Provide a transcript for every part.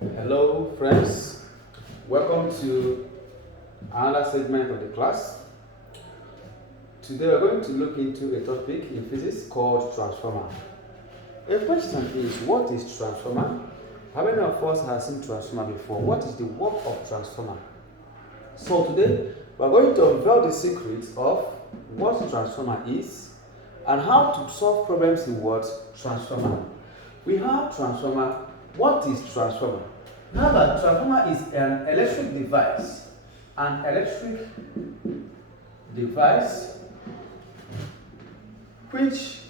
Hello, friends. Welcome to another segment of the class. Today we're going to look into a topic in physics called transformer. The question is, what is transformer? How many of us have seen transformer before? What is the work of transformer? So today we're going to unveil the secrets of what transformer is and how to solve problems in what transformer. We have transformer. What is transformer? Remember, transformer is an electric device. An electric device which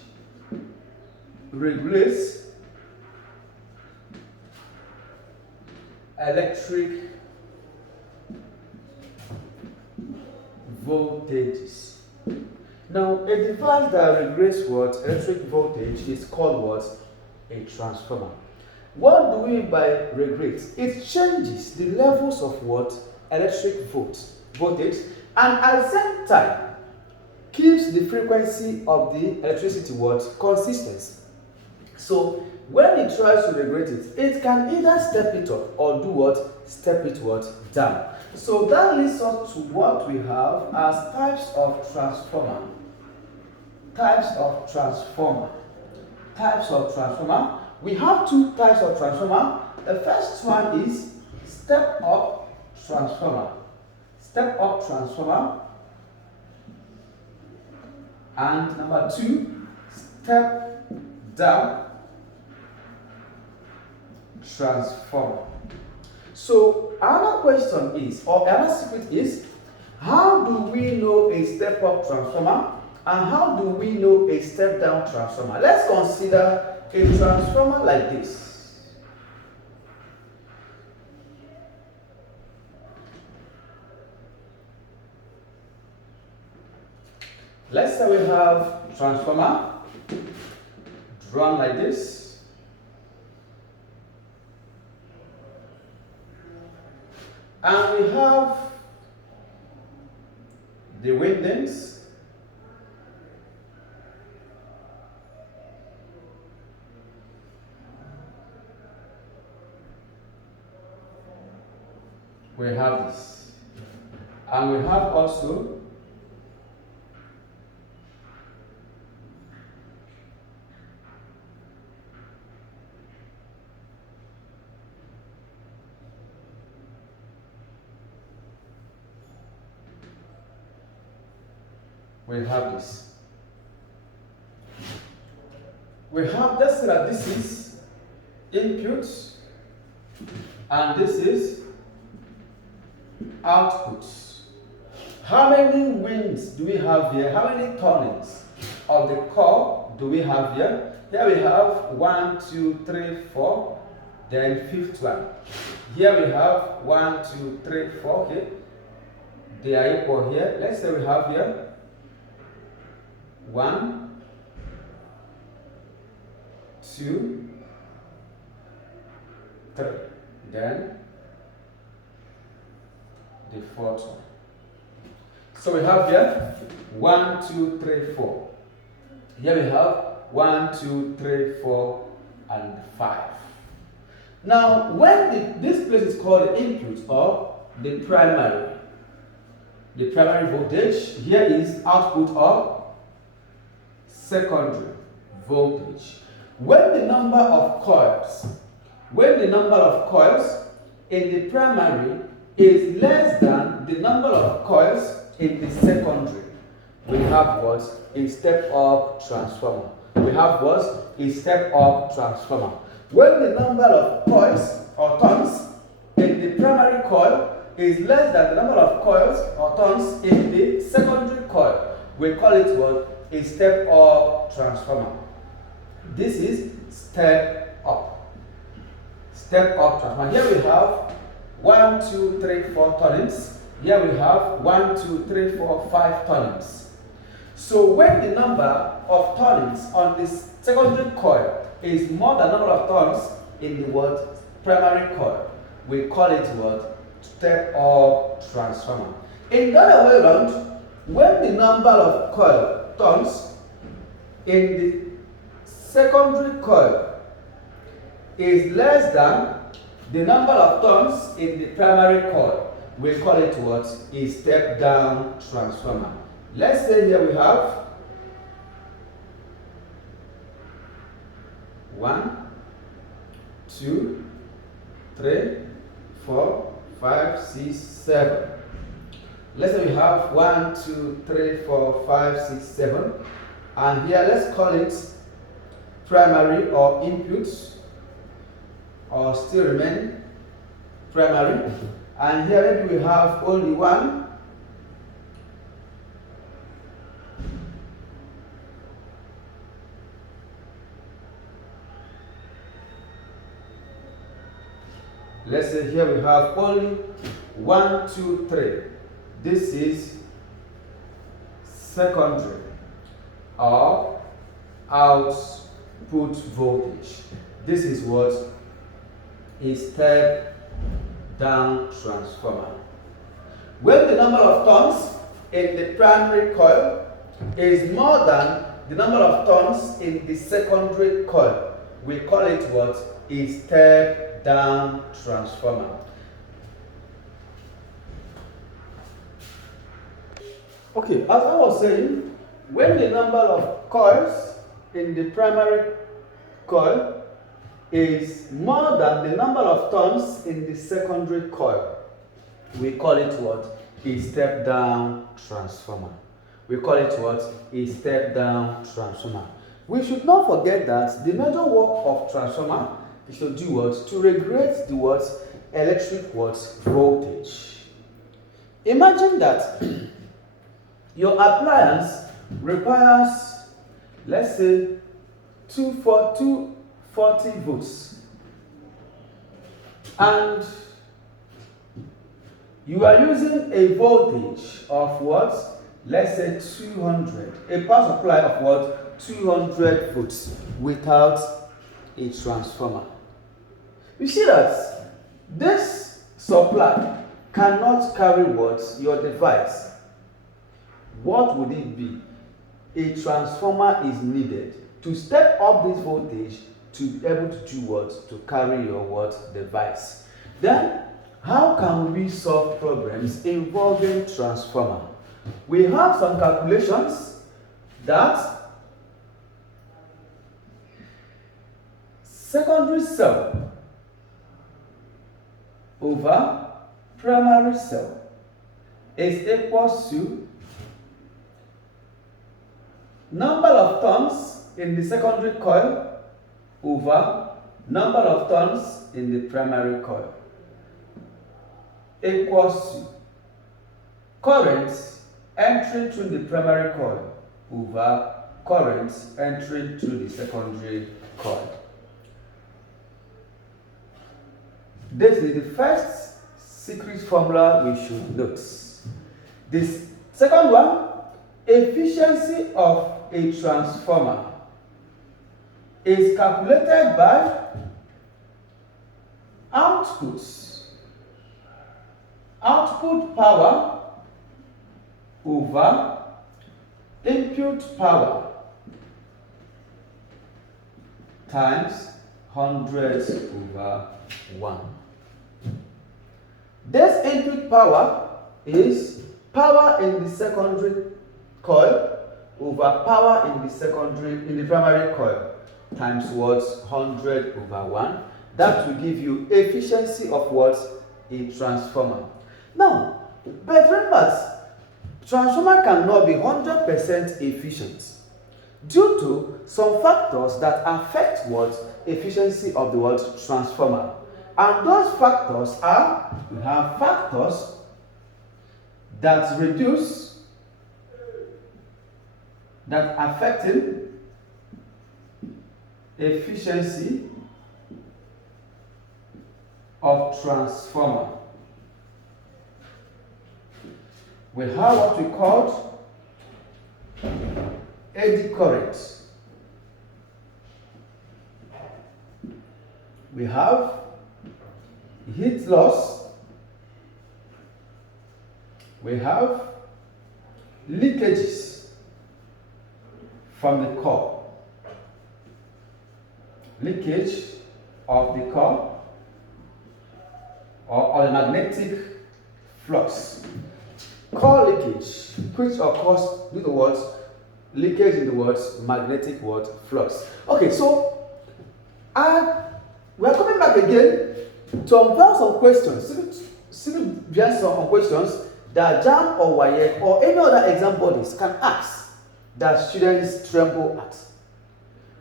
regulates electric voltages. Now, a device that regulates what electric voltage is called what? A transformer. What do we mean by regulate? It changes the levels of what? Electric voltage, and at the same time keeps the frequency of the electricity what? Consistent. So when it tries to regulate it, it can either step it up or do what? Step it what? Down. So that leads us to what we have as types of transformer. Types of transformer. Types of transformer. We have two types of transformer. The first one is step-up transformer. Step-up transformer. And number two, step-down transformer. So another question is, or another secret is, how do we know a step-up transformer and how do we know a step-down transformer? Let's consider a transformer like this. Let's say we have transformer drawn like this. And we have the windings. We have this. And we have also this. We have, let's say that this is input and this is outputs. How many winds do we have here? How many turnings of the core do we have here? Here we have 1, 2, 3, 4, then fifth one. Here we have 1, 2, 3, 4. Okay, they are equal here. Let's say we have here 1, 2, 3, then the fourth one. So we have here 1, 2, 3, 4. Here we have 1, 2, 3, 4, and 5. Now, when this place is called the input or the primary voltage, here is output or secondary voltage. When the number of coils in the primary is less than the number of coils in the secondary, we have what? A step-up transformer. We have what? A step-up transformer. When the number of coils or turns in the primary coil is less than the number of coils or turns in the secondary coil, we call it what? A step-up transformer. This is step-up. Step-up transformer. Here we have 1, 2, 3, 4 turnings. Here we have 1, 2, 3, 4, 5 turnings. So when the number of turnings on this secondary coil is more than the number of turns in the what? Primary coil, we call it what? Step-up transformer. In the other way around, when the number of coil turns in the secondary coil is less than the number of turns in the primary coil, we call it what? A step down transformer. Let's say here we have 1, 2, 3, 4, 5, 6, 7. Let's say we have 1, 2, 3, 4, 5, 6, 7. And here let's call it primary or inputs, or still remain primary. And here maybe we have only 1. Let's say here we have only 1, 2, 3. This is secondary or output voltage. This is what is step down transformer. When the number of turns in the primary coil is more than the number of turns in the secondary coil, we call it what? A step down transformer. Okay, as I was saying, when the number of coils in the primary coil is more than the number of turns in the secondary coil, we call it what? A step down transformer. We call it what? A step down transformer. We should not forget that the major work of transformer is to do what? To regulate the what? Electric what? Voltage. Imagine that your appliance requires, let's say, 240 volts, and you are using a voltage of what? Let's say 200, a power supply of what? 200 volts without a transformer. You see that this supply cannot carry what? Your device. What would it be? A transformer is needed to step up this voltage to be able to do what? To carry your what? Device. Then, how can we solve problems involving transformer? We have some calculations that secondary cell over primary cell is equal to number of turns in the secondary coil over number of turns in the primary coil, equals to current entering through the primary coil over current entering through the secondary coil. This is the first secret formula we should note. This second one, efficiency of a transformer is calculated by output power over input power times 100 over 1. This input power is power in the secondary coil over power in the primary coil times what? 100 over 1. That will give you efficiency of what? A transformer. Now, but remember, transformer cannot be 100% efficient due to some factors that affect what? Efficiency of the what? Transformer. And those factors are, we have factors that reduce, that affecting efficiency of transformer. We have what we call eddy current. We have heat loss. We have leakages from the core. Leakage of the core. or the magnetic flux. Core leakage, which occurs due to what? Leakage in the words magnetic what? Flux. Okay, so we are coming back again to unveil some questions, civil some questions that JAMB or WAEC or any other exam bodies can ask that students tremble at.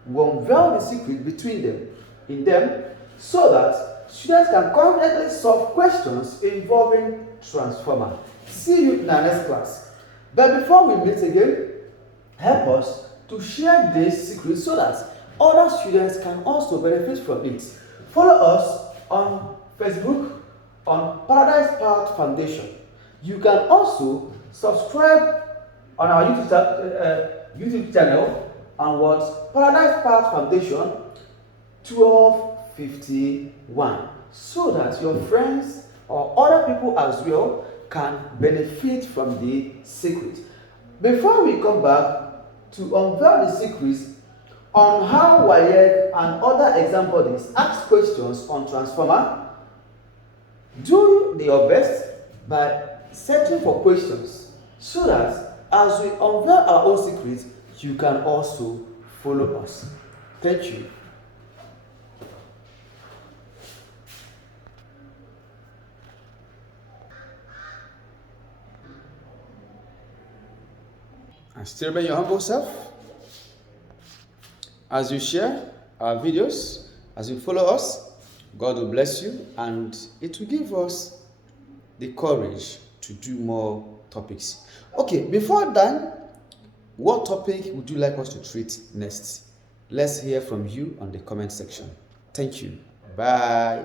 We unveil the secret between them, in them, so that students can confidently solve questions involving transformer. See you in our next class. But before we meet again, help us to share this secret so that other students can also benefit from it. Follow us on Facebook on Paradise Path Foundation. You can also subscribe on our YouTube channel on what? Paradise Path Foundation 1251, so that your friends or other people as well can benefit from the secret. Before we come back to unveil the secrets on how WAEC and other exam bodies ask questions on transformer, do your best by searching for questions so that as we unveil our own secrets, you can also follow us. Thank you. And still remain your humble self. As you share our videos, as you follow us, God will bless you and it will give us the courage to do more topics. Okay, before then, what topic would you like us to treat next? Let's hear from you on the comment section. Thank you. Bye.